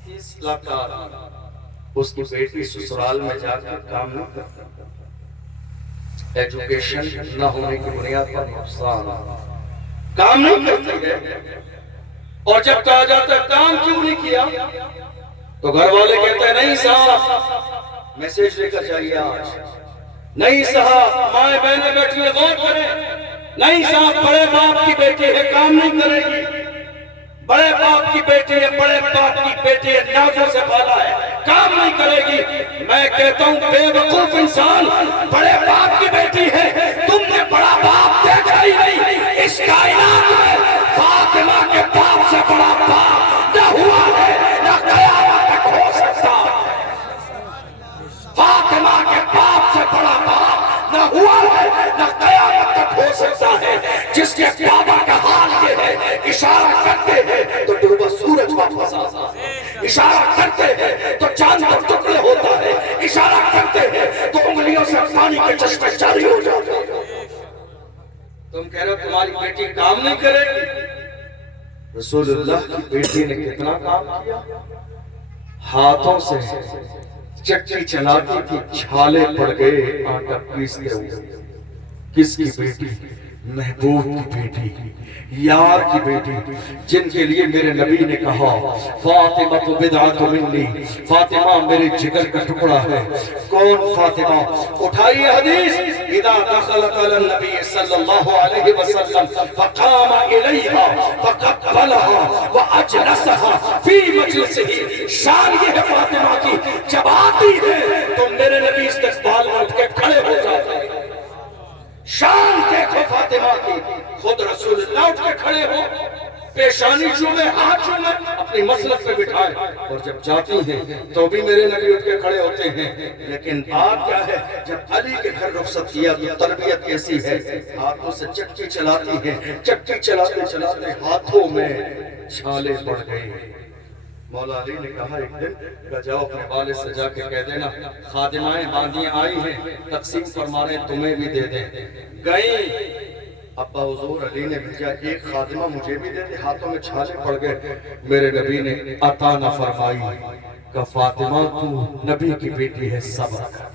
30 لاکھ کا آدمی، اس کی بیٹی سسرال میں جا کر کام نہیں کرتا۔ ایجوکیشن نہ ہونے کی بنیاد پر نقصان، کام نہیں کرتی ہے، اور جب کہا جاتا ہے کام کیوں نہیں کیا تو گھر والے کہتے ہیں نہیں صاحب میسیج لے کر جائیے آج، نہیں صاحب مائیں بہنیں بیٹھی ہیں غور کریں، نہیں صاحب بڑے باپ کی بیٹی ہے کام نہیں کرے گی، بڑے باپ کی بیٹی ہے، بڑے باپ کی بیٹی ہے، نازوں سے بالا ہے، کام نہیں کرے گی۔ میں کہتا ہوں بے وقوف انسان، بڑے باپ کی بیٹی ہے، تم نے بڑا باپ دیکھا ہی نہیں، اس کائنات میں فاطمہ کے باپ سے بڑا باپ نہ ہوا ہے نہ قیامت تک ہو سکتا۔ فاطمہ کے باپ سے بڑا باپ نہ ہوا ہے نہ قیامت تک ہو سکتا ہے، جس کے بابا کا حال یہ ہے، اشارہ کرتے ہیں تو ڈوبا سورج واپس آتا ہے، اشارہ کرتے ہیں تو چاند پر ٹکڑے ہوتا ہے، اشارہ کرتے ہیں تو انگلیوں سے پانی کے چشمے جاری ہو جاتے ہیں۔ تم کہہ رہے ہو تمہاری بیٹی کام نہیں کرے گی، رسول اللہ کی بیٹی نے کتنا کام کیا، ہاتھوں سے چکی چلاتی تھی، چھالے پڑ گئے آٹا پیستے ہوئے۔ کس کی بیٹی؟ محبوب کی بیٹی، یار کی بیٹی، جن کے لیے میرے نبی نے کہا فاطمہ تو بدعت منی، فاطمہ میرے جگر کا ٹکڑا ہے۔ کون فاطمہ؟ اٹھائیے حدیث، اذا دخلت علی النبی صلی اللہ علیہ وسلم فقام الیہا فقبلها واجلسها فی مجلسہ، شان یہ ہے فاطمہ کی، جب آتی ہے تو میرے نبی استقبال میں اٹھ کے کھڑے ہو جاتے ہیں۔ شان دیکھو فاطمہ کی، خود رسول اللہ اٹھ کے کھڑے ہو، پیشانی چومے، ہاتھ چومے، اپنی مسلک پہ بٹھائیں، اور جب جاتی ہیں تو بھی میرے نبی اٹھ کے کھڑے ہوتے ہیں۔ لیکن بات کیا ہے، جب علی کے گھر رخصت کیا تو تربیت کیسی ہے، ہاتھوں سے چکی چلاتی ہیں، چکی چلاتے چلاتے ہاتھوں میں چھالے پڑ گئی۔ مولا علی نے کہا ایک دن کہ جاؤ اپنے والد سے جا کے کہہ دینا خادمائیں باندھی آئی ہیں، تقسیم فرما رہے تمہیں بھی دے دیں۔ گئیں، ابا حضور علی نے بھیجا ایک خادمہ مجھے بھی دے دے، ہاتھوں میں چھالے پڑ گئے۔ میرے نبی نے عطا نہ فرمائی کہ فاطمہ تو نبی کی بیٹی ہے، صبر کر،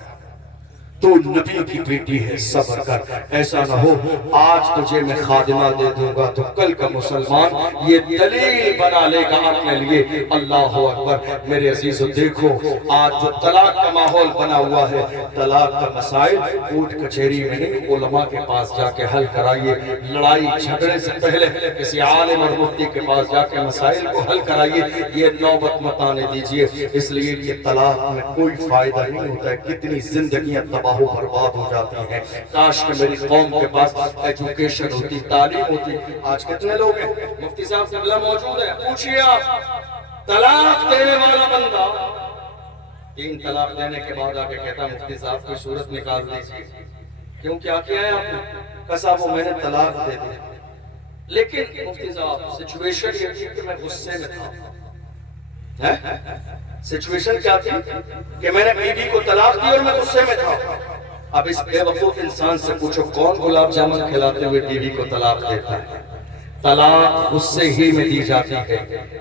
تو نبی کی بیٹی ہے، صبر کر، ایسا نہ ہو آج تجھے میں خادمہ دے دوں گا تو کل کا مسلمان یہ دلیل بنا لے گا اپنے لیے۔ اللہ اکبر۔ میرے عزیزو دیکھو آج جو طلاق کا ماحول بنا ہوا ہے، طلاق کا مسائل کورٹ کچہری میں نہیں، علماء کے پاس جا کے حل کرائیے، لڑائی جھگڑے سے پہلے کسی عالم اور مفتی کے پاس جا کے مسائل کو حل کرائیے، یہ نوبت مت آنے دیجئے، اس لیے کہ طلاق میں کوئی فائدہ نہیں ہوتا ہے، کتنی زندگیاں تباہ و برباد ہو جاتی ہیں۔ کاش کہ میری قوم کے پاس ایجوکیشن ہوتی، تعلیم ہوتی۔ آج کتنے لوگ ہیں، مفتی صاحب قبلہ موجود ہے، پوچھئے آپ طلاق دینے والا بندہ 3 طلاق دینے کے بعد آ کے کہتا مفتی صاحب کوئی صورت نکال دیجیے، کیوں کیا کیا ہے آپ نے؟ کہا صاحب وہ میں نے طلاق دے دی، لیکن مفتی صاحب سچویشن یہ تھی کہ میں غصے میں تھا۔ سچویشن کیا تھی کہ میں نے بیوی کو طلاق دی اور میں غصے میں تھا۔ اب اس بے وقوف انسان سے پوچھو کون گلاب جامن کھلاتے ہوئے بیوی کو طلاق دیتا ہے؟ طلاق غصے ہی میں دی جاتی ہے،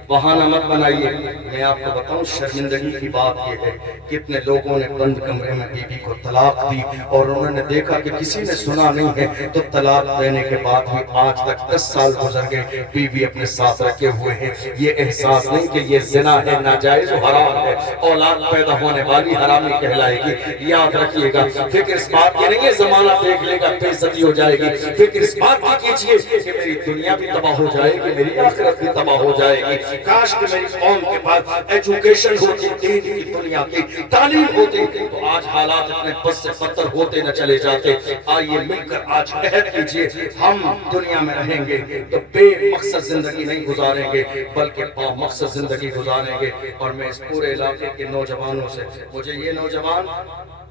بہانہ مت بنائیے۔ میں آپ کو بتاؤں شرمندگی کی بات یہ ہے کتنے لوگوں نے بند کمرے میں بیوی کو طلاق دی اور انہوں نے دیکھا کہ کسی نے سنا نہیں ہے، تو طلاق دینے کے بعد بھی آج تک 10 سال گزر گئے، بیوی اپنے ساتھ رکھے ہوئے ہیں۔ یہ احساس نہیں کہ یہ زنا ہے، ناجائز و حرام ہے، اولاد پیدا ہونے والی حرامی کہلائے گی۔ یاد رکھیے گا، فکر اس بات کی نہیں ہے زمانہ دیکھ لے گا بے عزتی ہو جائے گی، فکر اس بات کی کیجئے کہ میری دنیا بھی تباہ ہو جائے گی، میری آخرت بھی تباہ ہو جائے گی۔ کاش کہ میری قوم کے پاس ایجوکیشن ہوتی، دین کی دنیا کی تعلیم ہوتی، تو آج حالات اتنے بد سے بدتر ہوتے نہ چلے جاتے۔ آئیے مل کر آج عہد کیجئے، ہم دنیا میں رہیں گے تو بے مقصد زندگی نہیں گزاریں گے بلکہ با مقصد زندگی گزاریں گے۔ اور میں اس پورے علاقے کے نوجوانوں سے، مجھے یہ نوجوان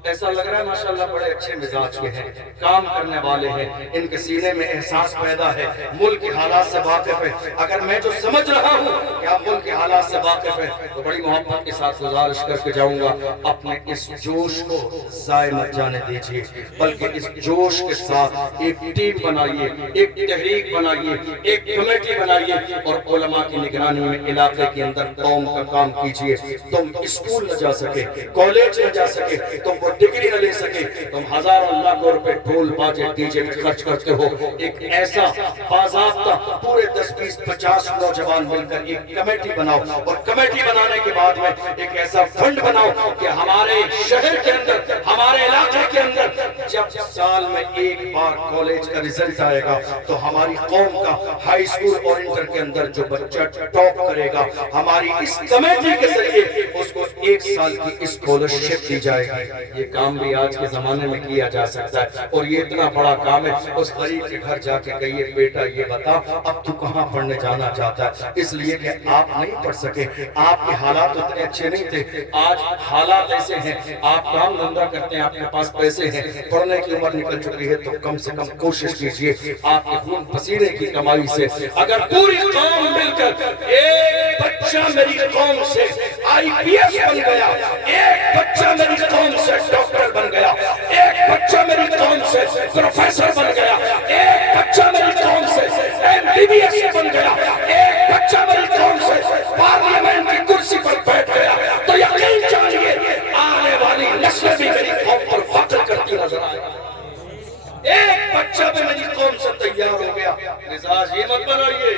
ایسا لگ رہا ہے ماشاءاللہ بڑے اچھے مزاج کے ہیں، کام کرنے والے ہیں، ان کے سینے میں احساس پیدا ہے، ملک کے حالات سے واقف ہے۔ اگر میں جو سمجھ رہا ہوں کہ آپ ملک کے حالات سے واقف ہیں تو بڑی محبت کے ساتھ گزارش کر کے جاؤں گا، اپنے اس جوش کو ضائع مت جانے دیجیے، بلکہ اس جوش کے ساتھ ایک ٹیم بنائیے، ایک تحریک بنائیے، ایک کمیٹی بنائیے اور علماء کی نگرانی میں علاقے کے اندر قوم کا کام کیجیے۔ تم اسکول نہ جا سکے، کالج نہ جا سکے، تم ڈگری نہ لے سکے، تم ہزاروں لاکھوں روپے ڈھول باجے ڈی جے میں خرچ کرتے ہو، ایک ایسا باضابطہ پورے 10 20 50 نوجوان مل کر ایک کمیٹی بناؤ، اور کمیٹی بنانے کے بعد میں ایک ایسا فنڈ بناؤ کہ ہمارے شہر کے اندر، ہمارے علاقے کے اندر جب سال میں ایک بار کالج کا رزلٹ آئے گا تو ہماری قوم کا ہائی اسکول اور انٹر کے اندر جو بچہ ٹاپ کرے گا، ہماری اس کمیٹی کے ذریعے اس کو 1 سال کی اسکالرشپ دی جائے گی۔ یہ کام بھی آج کے زمانے میں کیا جا سکتا ہے، اور یہ اتنا بڑا کام ہے۔ اس غریب کے گھر جا کے کہیے بیٹا یہ بتا اب تو کہاں پڑھنے جانا چاہتا ہے، اس لیے کہ آپ نہیں پڑھ سکے، آپ کے حالات اتنے اچھے نہیں تھے، آج حالات ایسے ہیں، آپ کام دھندا کرتے ہیں، آپ کے پاس پیسے ہیں، پڑھنے کی عمر نکل چکی ہے، تو کم سے کم کوشش کیجئے آپ کے خون پسینے کی کمائی سے اگر پوری قوم مل کر ایک بچہ میری قوم سے IPS بن گیا، ایک بچہ میری قوم سے ڈاکٹر بن گیا، ایک بچہ میری قوم سے پروفیسر بن گیا، ایک بچہ میری قوم سے MBBS بن گیا، ایک بچہ میری قوم سے پارلیمنٹ کی کرسی پر بیٹھ گیا، تو یقین جانیے آنے والی نسلیں بھی میری قوم پر فخر کرتی نظر آئے۔ ایک بچہ بھی میری قوم سے تیار ہو گیا۔ مزاج یہ مت بنائیے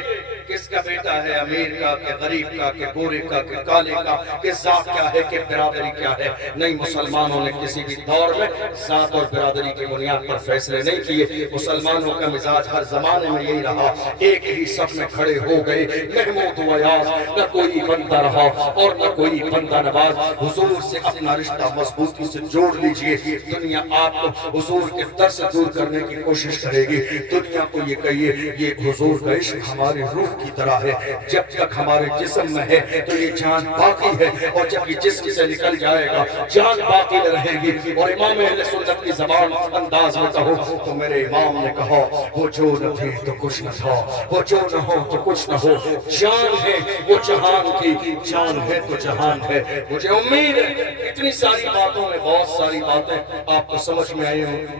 کہ اس کا بیٹا ہے امیر کا کہ غریب کا کہ گورے کا کہ کالے کا کہ ذات کیا ہے کہ برادری کیا ہے. نہیں، مسلمانوں نے کسی بھی دور میں ذات اور برادری کی بنیاد پر فیصلے نہیں کیے. مسلمانوں کا مزاج ہر زمانے میں یہی رہا. ایک ہی صف میں کھڑے ہو گئے محمود و ایاز، نہ کوئی بندہ رہا اور نہ کوئی بندہ نواز. حضور سے اپنا رشتہ مضبوطی سے جوڑ لیجئے. دنیا آپ کو حضور کے در سے دور کرنے کی کوشش کرے گی. دنیا کو یہ کہیے یہ حضور کا عشق ہماری روح کی طرح ہے. جب تک ہمارے جسم میں ہے تو یہ جان باقی ہے، اور جب یہ جسم سے نکل جائے گا جان باقی نہ رہے گی. اور امام اہل سنت کی زبان انداز میں کہو تو میرے امام نے کہا وہ جو نہ تھے تو کچھ نہ تھا، وہ جو نہ ہو تو کچھ نہ ہو. جان ہے وہ جہان کی، جان ہے تو جہان ہے. مجھے امید ہے اتنی ساری باتوں میں بہت ساری باتیں آپ کو سمجھ میں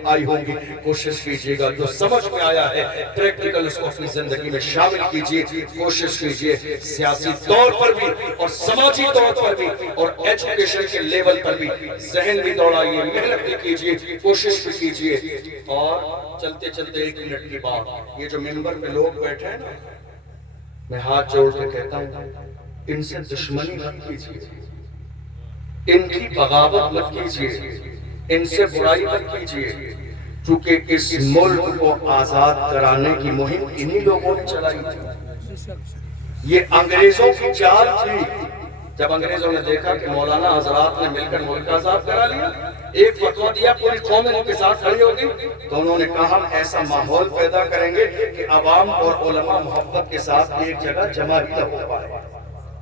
آئی ہوں گی. کوشش کیجئے گا جو سمجھ میں آیا ہے پریکٹیکل اس کو اپنی زندگی میں شامل کیجئے. کوشش کیجئے سیاسی طور پر بھی اور سماجی طور پر بھی اور ایجوکیشن کے لیول پر بھی ذہن بھی دوڑائیے، محنت بھی کیجئے، کوشش بھی کیجئے. اور چلتے چلتے ایک منٹ کی بات، یہ جو منبر پہ لوگ بیٹھے ہیں نا، میں ہاتھ جوڑ کے کہتا ہوں ان سے دشمنی مت کیجئے، ان کی بغاوت مت کیجئے، ان سے برائی مت کیجئے. چونکہ اس ملک کو آزاد کرانے کی مہم انہی لوگوں نے چلائی تھی. یہ انگریزوں کی چال تھی. جب انگریزوں نے دیکھا کہ مولانا حضرات نے مل کر ملک آزاد کرا لیا، ایک فتویٰ دیا، پوری قوم ان کے ساتھ کھڑی ہوگی، تو انہوں نے کہا ہم ایسا ماحول پیدا کریں گے کہ عوام اور علماء محبت کے ساتھ ایک جگہ جمع ہی نہ ہو پائے.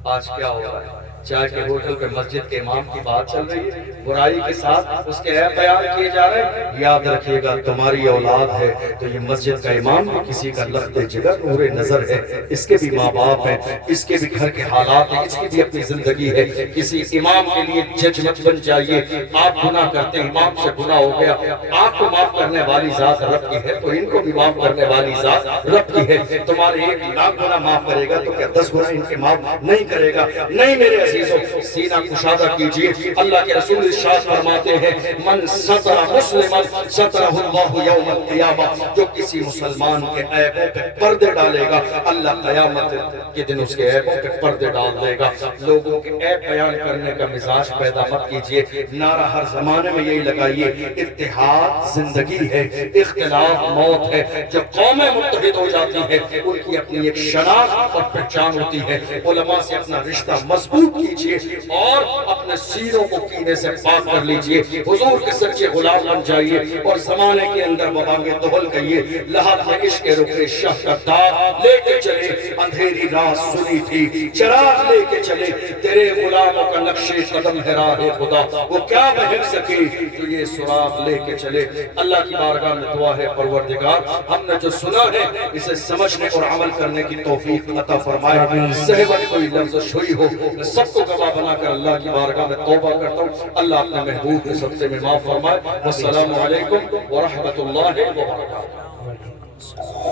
آج کیا ہو رہا ہے؟ چائے کے ہوٹل پہ مسجد کے امام کی بات چل رہی ہے، برائی کے ساتھ اس کے عیب بیان کیے جا رہے ہیں. یاد رکھیے گا تمہاری اولاد ہے تو یہ مسجد کا امام بھی کسی کا لخت جگر نور نظر ہے. اس کے بھی ماں باپ ہیں، اس کے بھی گھر کے حالات ہیں، اس کی بھی اپنی زندگی ہے. کسی امام کے لیے جج مت بن جائیے. آپ گناہ کرتے ہیں، امام سے گناہ ہو گیا، آپ کو معاف کرنے والی ذات رب کی ہے تو ان کو بھی معاف کرنے والی ذات رب کی ہے. تمہارے 1,00,000 گناہ معاف کرے گا تو کیا 10 گناہ ان کے معاف نہیں کرے گا؟ نہیں میرے عزیزوں، سینہ کشادہ کیجئے. اللہ کے رسول ارشاد فرماتے ہیں من ستر مسلما سترہ اللہ یوم القیامہ، جو کسی مسلمان کے عیبوں پہ پردے ڈالے گا اللہ قیامت کے دن اس کے عیبوں پہ پردے ڈال دے گا. لوگوں کے عیب بیان کرنے کا مزاج پیدا مت کیجئے. نعرہ ہر زمانے میں یہی لگائیے اتحاد زندگی ہے، اختلاف موت ہے. جب قومیں متحد ہو جاتی ہیں ان کی اپنی ایک شناخت اور پہچان ہوتی ہے. علماء سے اپنا رشتہ مضبوط کیجئے اور اپنے سینوں کو کینے سے پاک کر لیجئے. حضور کے سچے غلام بن جائیے اور زمانے کے اندر ببانگے دہل کہیے لہات میں عشق رکن شاہ کا داغ لے کے چلے. اندھیری رات سنی تھی چراغ لے کے چلے. تیرے غلاموں کا نقش قدم ہے راہ خدا، وہ کیا بہن سکے تو یہ سراغ لے کے چلے. اللہ کی بارگاہ میں دعا ہے پروردگار ہم نے جو سنا ہے اسے سمجھنے اور عمل کرنے کی توفیق عطا فرمائے. صحبت کوئی لفظ شوئی ہو سب کو گواہ بنا کر اللہ کی بارگاہ میں توبہ کرتا ہوں. اللہ اپنے محبوب کے صدقے میں معاف فرمائے. والسلام علیکم ورحمۃ اللہ وبرکاتہ.